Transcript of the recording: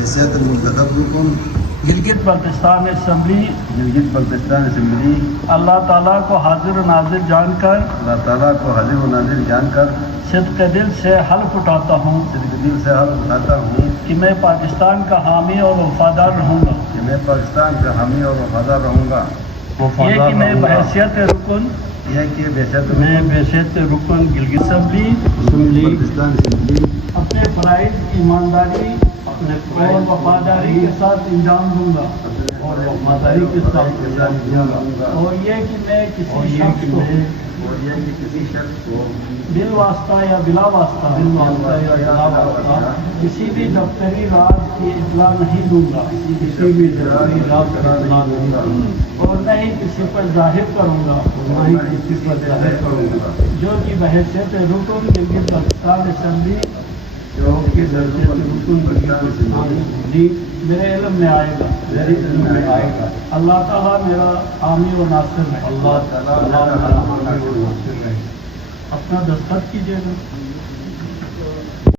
بحیثیت منتخب رکن گلگت بلتستان اسمبلی گلگت بلتستان اسمبلی اللہ تعالیٰ کو حاضر و ناظر جان کر اللہ تعالیٰ کو حاضر و ناظر جان کر صدق دل سے حلف اٹھاتا ہوں صدق دل سے حلف اٹھاتا ہوں کہ میں پاکستان کا حامی اور وفادار رہوں گا. کہ میں پاکستان کا حامی اور وفادار رہوں گا. یہ کہ میں بحیثیت رکن میں بحیثیت رکن گلگت اسمبلی بلتستان اسمبلی اپنے فرائض ایمانداری اور وفاداری کے ساتھ انجام دوں گا اور وفاداری کے ساتھ انجام دوں گا. اور یہ کہ میں کسی شخص کو بال واسطہ یا بلا واسطہ کسی بھی دفتری راز کی اطلاع نہیں دوں گا اور نہ ہی کسی پر ظاہر کروں گا جو کہ بحیثیت رکن گلگت بلتستان اسمبلی میرے علم میں آئے گا. اللہ تعالیٰ میرا حامی و ناصر ہے. اپنا دستخط کیجیے گا.